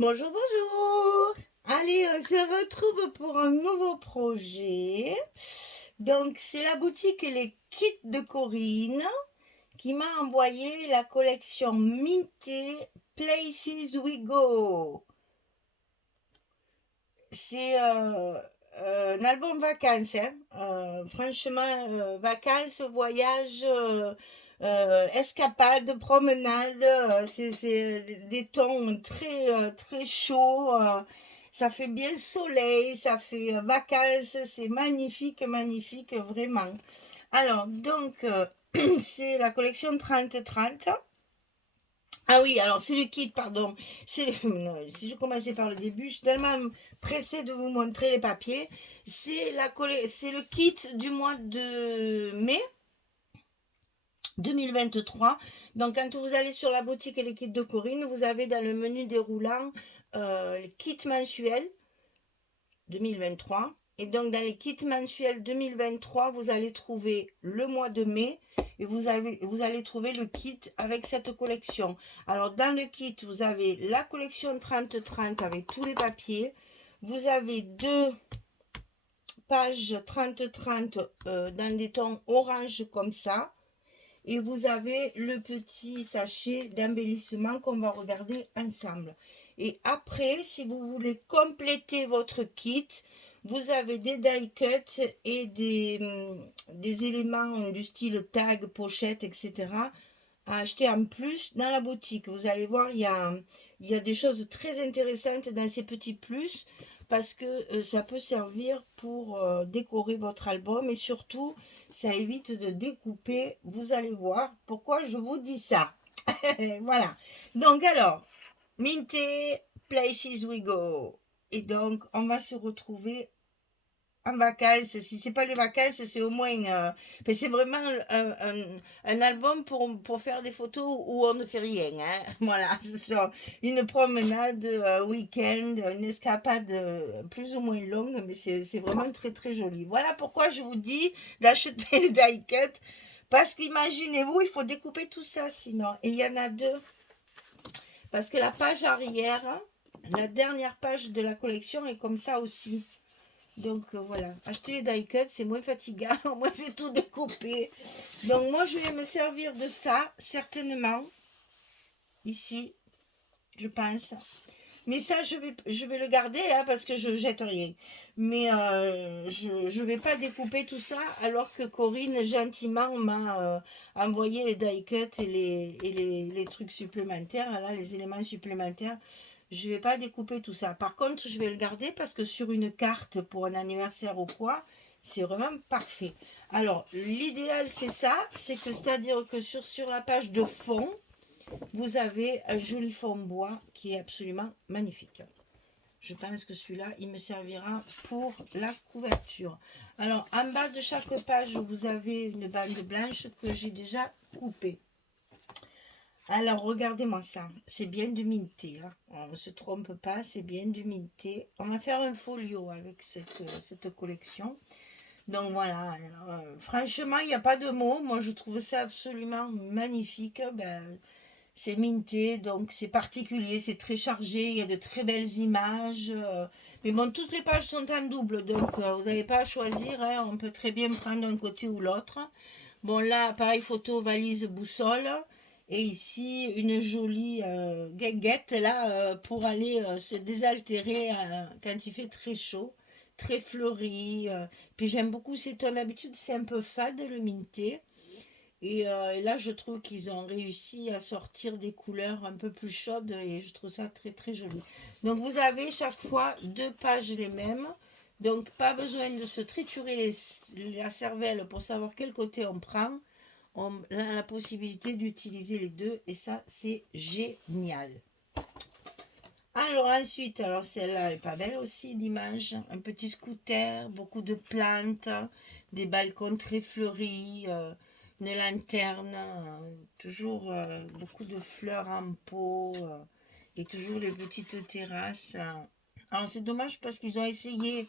Bonjour, bonjour. Allez, on se retrouve pour un nouveau projet. Donc, c'est la boutique Les Kits de Corinne qui m'a envoyé la collection Minté Places We Go. C'est un album vacances, hein. Franchement, vacances, voyages, escapades, promenades. C'est des tons très chauds. Ça fait bien soleil, ça fait vacances. C'est magnifique, magnifique, vraiment. Alors, donc, c'est la collection 30-30. Ah oui, alors c'est le kit, pardon. Si je commençais par le début, je suis tellement pressée de vous montrer les papiers. C'est le kit du mois de mai 2023. Donc quand vous allez sur la boutique et les kits de Corinne, vous avez dans le menu déroulant les kits mensuels 2023. Et donc, dans les kits mensuels 2023, vous allez trouver le mois de mai et vous allez trouver le kit avec cette collection. Alors, dans le kit, vous avez la collection 30-30 avec tous les papiers. Vous avez deux pages 30-30 dans des tons orange comme ça. Et vous avez le petit sachet d'embellissement qu'on va regarder ensemble. Et après, si vous voulez compléter votre kit, vous avez des die cuts et des éléments du style tag, pochette, etc. à acheter en plus dans la boutique. Vous allez voir, il y a des choses très intéressantes dans ces petits plus parce que ça peut servir pour décorer votre album et surtout, ça évite de découper. Vous allez voir pourquoi je vous dis ça. Voilà. Donc alors, Minté, Places We Go. Et donc, on va se retrouver en vacances. Si c'est pas des vacances, c'est au moins. C'est vraiment un album pour faire des photos où on ne fait rien. Hein. Voilà, ce sont une promenade, un week-end, une escapade plus ou moins longue, mais c'est vraiment très très joli. Voilà pourquoi je vous dis d'acheter le die cut. Parce qu'imaginez-vous, il faut découper tout ça sinon. Et il y en a deux. Parce que la page arrière, la dernière page de la collection est comme ça aussi. Donc voilà, acheter les die cuts, c'est moins fatigant, moi c'est tout découpé. Donc moi je vais me servir de ça, certainement, ici, je pense. Mais ça, je vais le garder hein, parce que je jette rien. Mais je ne vais pas découper tout ça alors que Corinne gentiment m'a envoyé les die cuts et les trucs supplémentaires, là, les éléments supplémentaires. Je ne vais pas découper tout ça. Par contre, je vais le garder parce que sur une carte pour un anniversaire ou quoi, c'est vraiment parfait. Alors, l'idéal, c'est ça. C'est-à-dire que sur la page de fond, vous avez un joli fond bois qui est absolument magnifique. Je pense que celui-là, il me servira pour la couverture. Alors, en bas de chaque page, vous avez une bande blanche que j'ai déjà coupée. Alors, regardez-moi ça. C'est bien du minté. Hein. On ne se trompe pas, c'est bien du minté. On va faire un folio avec cette collection. Donc voilà, franchement, il n'y a pas de mots. Moi, je trouve ça absolument magnifique. C'est minté, donc c'est particulier, c'est très chargé, il y a de très belles images. Mais bon, toutes les pages sont en double, donc vous n'avez pas à choisir, hein, on peut très bien prendre un côté ou l'autre. Bon, là, appareil photo, valise, boussole. Et ici, une jolie guinguette, là, pour aller se désaltérer quand il fait très chaud, très fleuri. Puis j'aime beaucoup ces tons. D'habitude, c'est un peu fade, le minté. Et là, je trouve qu'ils ont réussi à sortir des couleurs un peu plus chaudes et je trouve ça très très joli. Donc vous avez chaque fois deux pages les mêmes. Donc pas besoin de se triturer la cervelle pour savoir quel côté on prend. On a la possibilité d'utiliser les deux et ça c'est génial. Alors ensuite, alors celle-là elle est pas belle aussi d'image. Un petit scooter, beaucoup de plantes, des balcons très fleuris. Une lanterne, toujours beaucoup de fleurs en pot et toujours les petites terrasses. Alors c'est dommage parce qu'ils ont essayé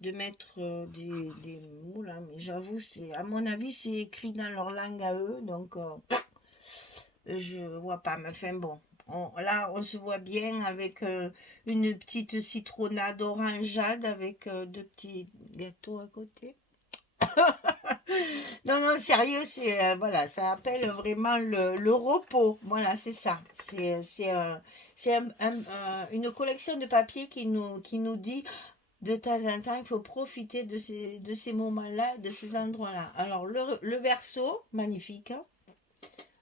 de mettre des mots là, mais j'avoue, à mon avis, c'est écrit dans leur langue à eux, donc je vois pas. Mais enfin bon, Là, on se voit bien avec une petite citronnade orangeade avec deux petits gâteaux à côté. Non, non, sérieux, c'est voilà, ça appelle vraiment le repos. Voilà, c'est ça. C'est une collection de papier qui nous dit de temps en temps, il faut profiter de ces moments-là, de ces endroits-là. Alors, le verso, magnifique, hein,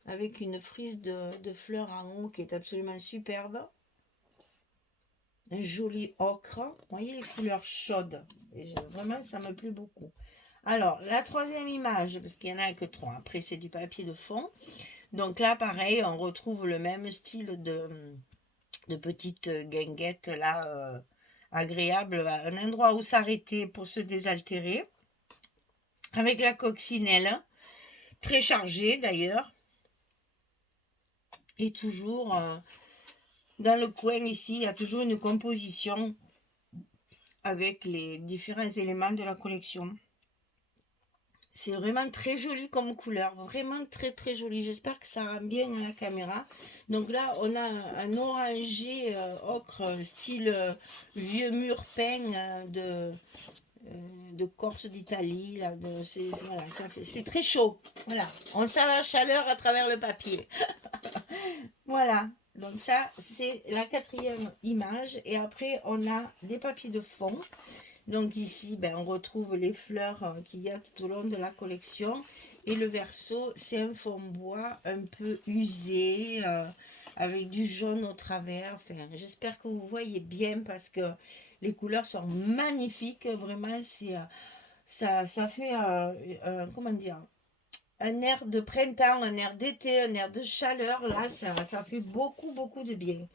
avec une frise de fleurs en haut qui est absolument superbe. Un joli ocre. Vous voyez les couleurs chaudes. Et vraiment, ça me plaît beaucoup. Alors, la troisième image, parce qu'il n'y en a que trois. Après, c'est du papier de fond. Donc là, pareil, on retrouve le même style de petites guinguettes là, agréables. Un endroit où s'arrêter pour se désaltérer. Avec la coccinelle, très chargée d'ailleurs. Et toujours dans le coin ici, il y a toujours une composition avec les différents éléments de la collection. C'est vraiment très joli comme couleur, vraiment très très joli. J'espère que ça rend bien à la caméra. Donc là, on a un orangé ocre style vieux mur peint de Corse d'Italie. Voilà, c'est très chaud. Voilà, on sent la chaleur à travers le papier. Voilà, donc ça c'est la quatrième image. Et après, on a des papiers de fond. Donc ici, ben, on retrouve les fleurs qu'il y a tout au long de la collection. Et le verso, c'est un fond bois un peu usé, avec du jaune au travers. Enfin, j'espère que vous voyez bien parce que les couleurs sont magnifiques. Vraiment, ça fait, comment dire, un air de printemps, un air d'été, un air de chaleur. Là, ça fait beaucoup, beaucoup de bien.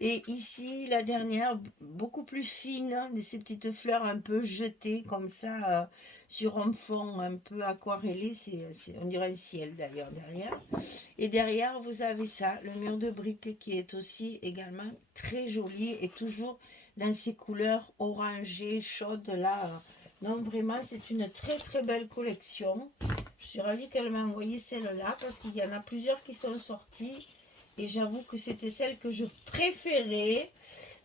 Et ici, la dernière, beaucoup plus fine, ces petites fleurs un peu jetées comme ça, sur un fond un peu aquarellé. On dirait un ciel d'ailleurs derrière. Et derrière, vous avez ça, le mur de briques qui est aussi également très joli et toujours dans ces couleurs orangées, chaudes là. Donc vraiment, c'est une très très belle collection. Je suis ravie qu'elle m'a envoyé celle-là parce qu'il y en a plusieurs qui sont sorties. Et j'avoue que c'était celle que je préférais.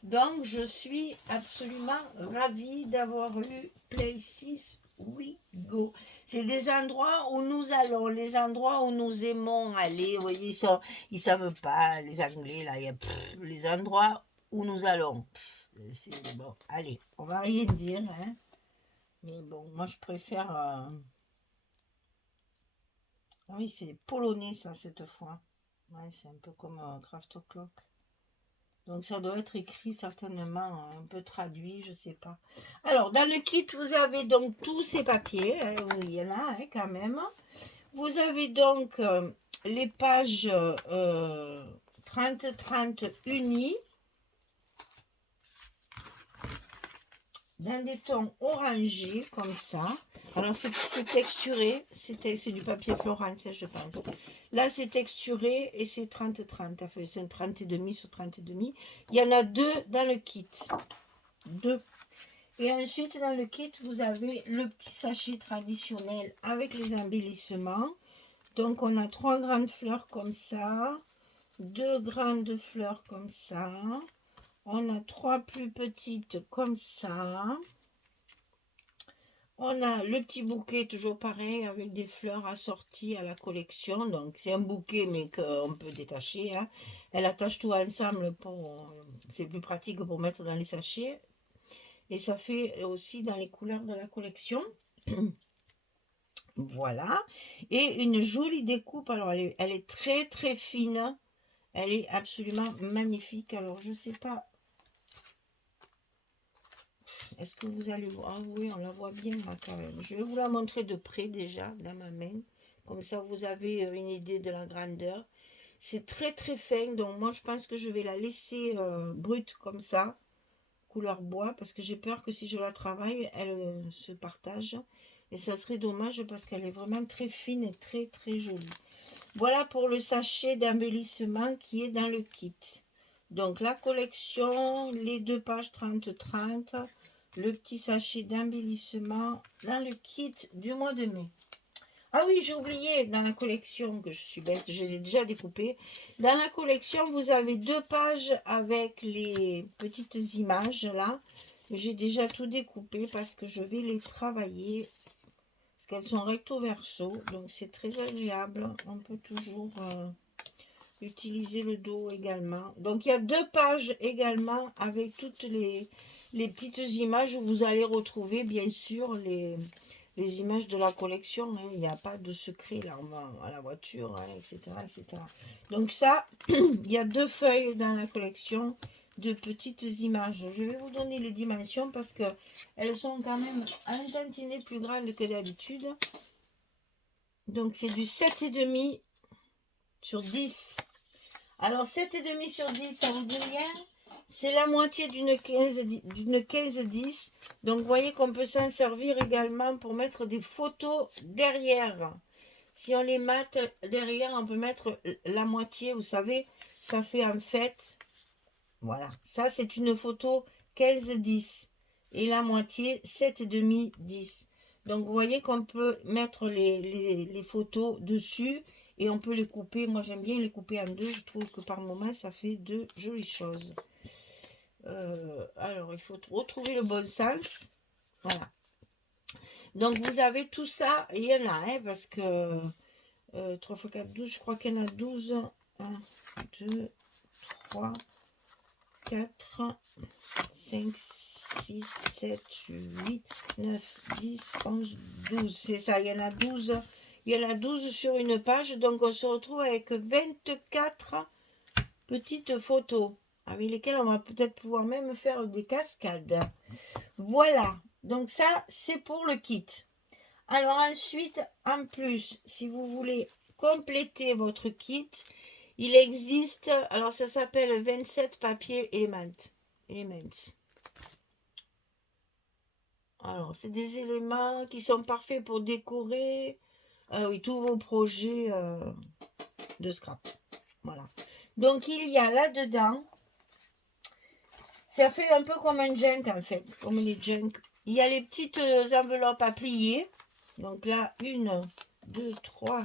Donc, je suis absolument ravie d'avoir eu Places We Go. C'est des endroits où nous allons, les endroits où nous aimons aller. Vous voyez, ils savent pas, les Anglais, là, il y a les endroits où nous allons. C'est bon, allez, on va rien dire, hein. Mais bon, moi, je préfère... Ah oui, c'est polonais, ça, cette fois. Ouais, c'est un peu comme Craft O'Clock. Donc ça doit être écrit certainement, un peu traduit, je sais pas. Alors, dans le kit, vous avez donc tous ces papiers. Hein, il y en a hein, quand même. Vous avez donc les pages 30-30 unies. Dans des tons orangés, comme ça. Alors, c'est texturé. C'est du papier Florence, je pense. Là, c'est texturé et c'est 30-30. Enfin, c'est un 30 et demi sur 30 et demi. Il y en a deux dans le kit. Deux. Et ensuite, dans le kit, vous avez le petit sachet traditionnel avec les embellissements. Donc, on a 3 grandes fleurs comme ça. 2 grandes fleurs comme ça. On a 3 plus petites comme ça. On a le petit bouquet, toujours pareil, avec des fleurs assorties à la collection. Donc, c'est un bouquet, mais qu'on peut détacher. Hein. Elle attache tout ensemble. C'est plus pratique pour mettre dans les sachets. Et ça fait aussi dans les couleurs de la collection. Voilà. Et une jolie découpe. Alors, elle est très, très fine. Elle est absolument magnifique. Alors, je ne sais pas. Est-ce que vous allez voir? Ah oui, on la voit bien là quand même. Je vais vous la montrer de près déjà dans ma main. Comme ça, vous avez une idée de la grandeur. C'est très très fin. Donc moi, je pense que je vais la laisser brute comme ça. Couleur bois. Parce que j'ai peur que si je la travaille, elle se partage. Et ça serait dommage parce qu'elle est vraiment très fine et très très jolie. Voilà pour le sachet d'embellissement qui est dans le kit. Donc la collection, les 2 pages 30-30. Le petit sachet d'embellissement dans le kit du mois de mai. Ah oui, j'ai oublié, dans la collection, que je suis bête, je les ai déjà découpées. Dans la collection, vous avez 2 pages avec les petites images, là. J'ai déjà tout découpé parce que je vais les travailler. Parce qu'elles sont recto verso, donc c'est très agréable. On peut toujours utiliser le dos également. Donc il y a 2 pages également avec toutes les petites images où vous allez retrouver bien sûr les images de la collection. Hein. Il n'y a pas de secret là à la voiture, hein, etc., etc. Donc ça, il y a 2 feuilles dans la collection de petites images. Je vais vous donner les dimensions parce que elles sont quand même un tantinet plus grandes que d'habitude. Donc c'est du 7,5 sur 10. Alors 7,5 sur 10, ça vous dit rien? C'est la moitié d'une 15-10. Donc vous voyez qu'on peut s'en servir également pour mettre des photos derrière. Si on les mate derrière, on peut mettre la moitié, vous savez, ça fait en fait, voilà, ça c'est une photo 15-10 et la moitié 7,5-10. Donc vous voyez qu'on peut mettre les photos dessus et on peut les couper. Moi j'aime bien les couper en deux, je trouve que par moment ça fait de jolies choses. Alors il faut retrouver le bon sens. Voilà. Donc vous avez tout ça, et il y en a, hein, parce que 3 x 4, 12, je crois qu'il y en a 12. 1, 2, 3, 4, 5, 6, 7, 8, 9, 10, 11, 12. C'est ça, il y en a 12. Il y en a 12 sur une page, donc on se retrouve avec 24 petites photos, avec lesquelles on va peut-être pouvoir même faire des cascades. Voilà, donc ça, c'est pour le kit. Alors ensuite, en plus, si vous voulez compléter votre kit, il existe, alors ça s'appelle 27 papiers Elements. Alors, c'est des éléments qui sont parfaits pour décorer oui, tous vos projets de scrap. Voilà. Donc, il y a là-dedans, ça fait un peu comme un junk en fait, comme les junk. Il y a les petites enveloppes à plier. Donc là, 1, 2, 3,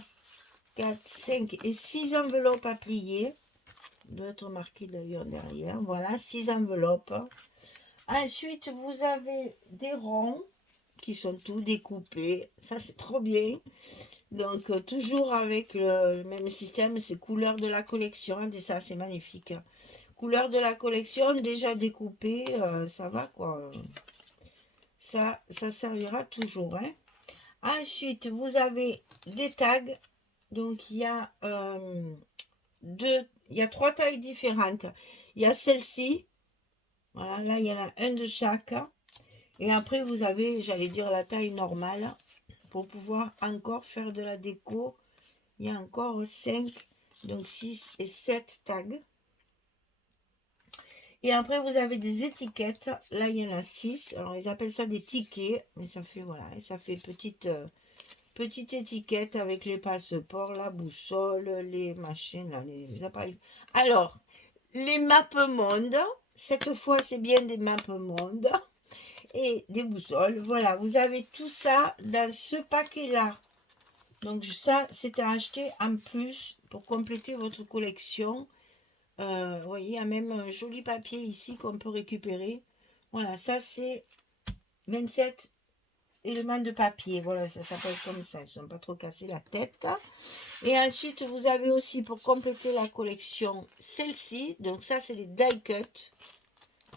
4, 5 et 6 enveloppes à plier. Doit être marqué d'ailleurs derrière. Voilà, 6 enveloppes. Ensuite, vous avez des ronds qui sont tout découpés. Ça, c'est trop bien. Donc, toujours avec le même système, c'est couleur de la collection. Et ça, c'est magnifique. Couleur de la collection, déjà découpée, ça va quoi. Ça servira toujours. Hein. Ensuite, vous avez des tags. Donc, il y a il y a 3 tailles différentes. Il y a celle-ci. Voilà, là, il y en a un de chaque. Et après, vous avez, j'allais dire, la taille normale pour pouvoir encore faire de la déco. Il y a encore 5, donc 6 et 7 tags. Et après, vous avez des étiquettes. Là, il y en a 6. Alors, ils appellent ça des tickets. Mais ça fait, voilà, ça fait petite étiquette avec les passeports, la boussole, les machines, là, les appareils. Alors, les maps monde. Cette fois, c'est bien des maps monde. Et des boussoles. Voilà, vous avez tout ça dans ce paquet-là. Donc ça, c'est à acheter en plus pour compléter votre collection. Vous voyez, il y a même un joli papier ici qu'on peut récupérer. Voilà, ça c'est 27 éléments de papier. Voilà, ça s'appelle comme ça. Ils ne sont pas trop cassés la tête. Et ensuite, vous avez aussi pour compléter la collection celle-ci. Donc ça, c'est les die cut.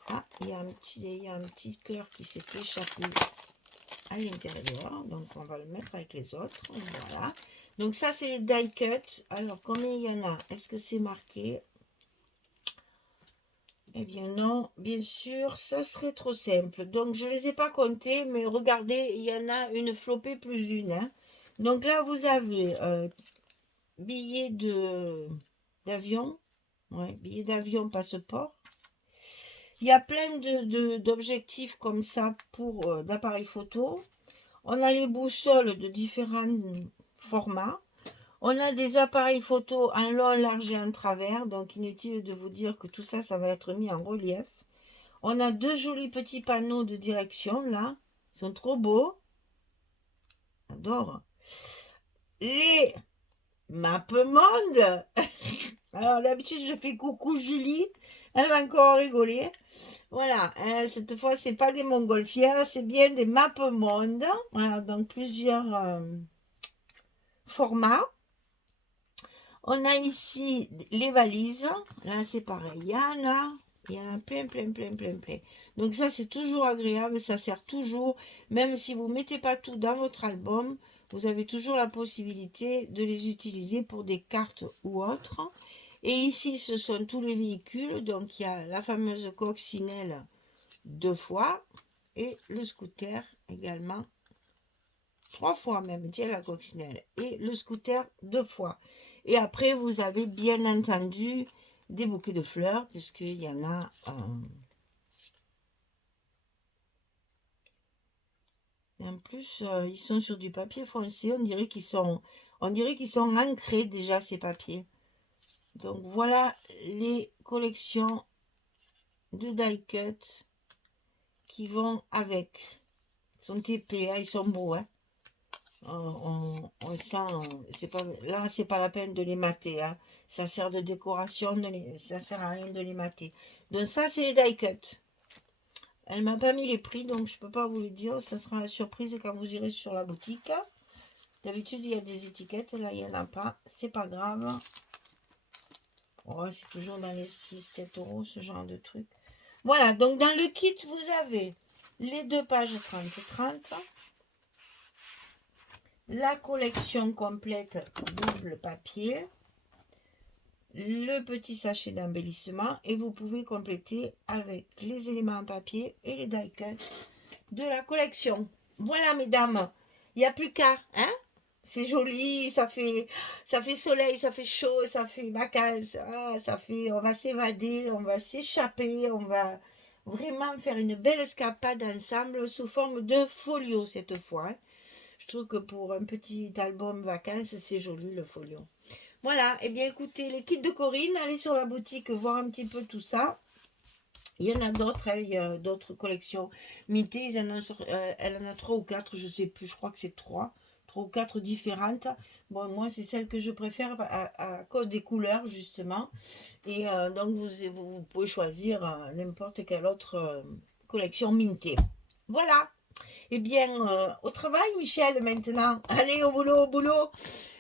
Ah, il y a un petit cœur qui s'est échappé à l'intérieur. Donc, on va le mettre avec les autres. Voilà. Donc, ça, c'est les die cut. Alors, combien il y en a? Est-ce que c'est marqué? Eh bien, non. Bien sûr, ça serait trop simple. Donc, je ne les ai pas comptés, mais regardez, il y en a une flopée plus une. Hein. Donc, là, vous avez billets d'avion. Ouais, billets d'avion, passeport. Il y a plein d'objectifs comme ça pour d'appareils photo. On a les boussoles de différents formats. On a des appareils photo en long, large et en travers. Donc, inutile de vous dire que tout ça, ça va être mis en relief. On a 2 jolis petits panneaux de direction, là. Ils sont trop beaux. J'adore. les Mappemonde. Alors d'habitude je fais coucou Julie, elle va encore rigoler. Voilà, hein, cette fois c'est pas des montgolfières, c'est bien des Mappemonde. Voilà, donc plusieurs formats. On a ici les valises. Là, c'est pareil. Il y en a plein, plein, plein, plein, plein. Donc ça, c'est toujours agréable. Ça sert toujours. Même si vous ne mettez pas tout dans votre album, vous avez toujours la possibilité de les utiliser pour des cartes ou autres. Et ici, ce sont tous les véhicules. Donc, il y a la fameuse coccinelle 2 fois et le scooter également 3 fois même, tiens la coccinelle, et le scooter 2 fois. Et après, vous avez bien entendu des bouquets de fleurs, puisqu'il y en a... en plus, ils sont sur du papier foncé, on dirait qu'ils sont ancrés déjà, ces papiers. Donc voilà les collections de die cut qui vont avec. Ils sont épais, hein, ils sont beaux, hein. On sent, là c'est pas la peine de les mater, hein. Ça sert de décoration, ça sert à rien de les mater. Donc ça c'est les die cut. Elle m'a pas mis les prix, donc je peux pas vous le dire, ça sera la surprise quand vous irez sur la boutique. D'habitude il y a des étiquettes, là il y en a pas, c'est pas grave. Oh, c'est toujours dans les 6-7 euros ce genre de truc. Voilà, donc dans le kit vous avez les 2 pages 30-30. La collection complète double papier, le petit sachet d'embellissement et vous pouvez compléter avec les éléments en papier et les die cut de la collection. Voilà mesdames, il n'y a plus qu'à, hein? C'est joli, ça fait soleil, ça fait chaud, ça fait vacances, ça fait, on va s'évader, on va s'échapper, on va vraiment faire une belle escapade ensemble sous forme de folio cette fois, hein. Je trouve que pour un petit album vacances, c'est joli le folio. Voilà, et eh bien écoutez, les kits de Corinne, allez sur la boutique voir un petit peu tout ça. Il y en a d'autres, hein, il y a d'autres collections Minté, elle en a 3 ou 4, je ne sais plus, je crois que c'est 3 ou 4 différentes. Bon, moi, c'est celle que je préfère à cause des couleurs, justement. Et donc, vous pouvez choisir n'importe quelle autre collection Minté. Voilà. Eh bien, au travail, Michel, maintenant. Allez, au boulot, au boulot.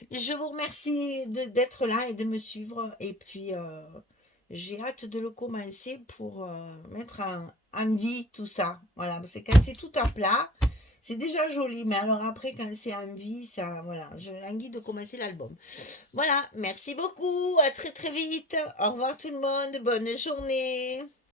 Je vous remercie d'être là et de me suivre. Et puis, j'ai hâte de le commencer pour mettre en vie tout ça. Voilà, parce que quand c'est tout à plat, c'est déjà joli. Mais alors après, quand c'est en vie, ça, voilà, je languis de commencer l'album. Voilà, merci beaucoup. À très très vite. Au revoir tout le monde. Bonne journée.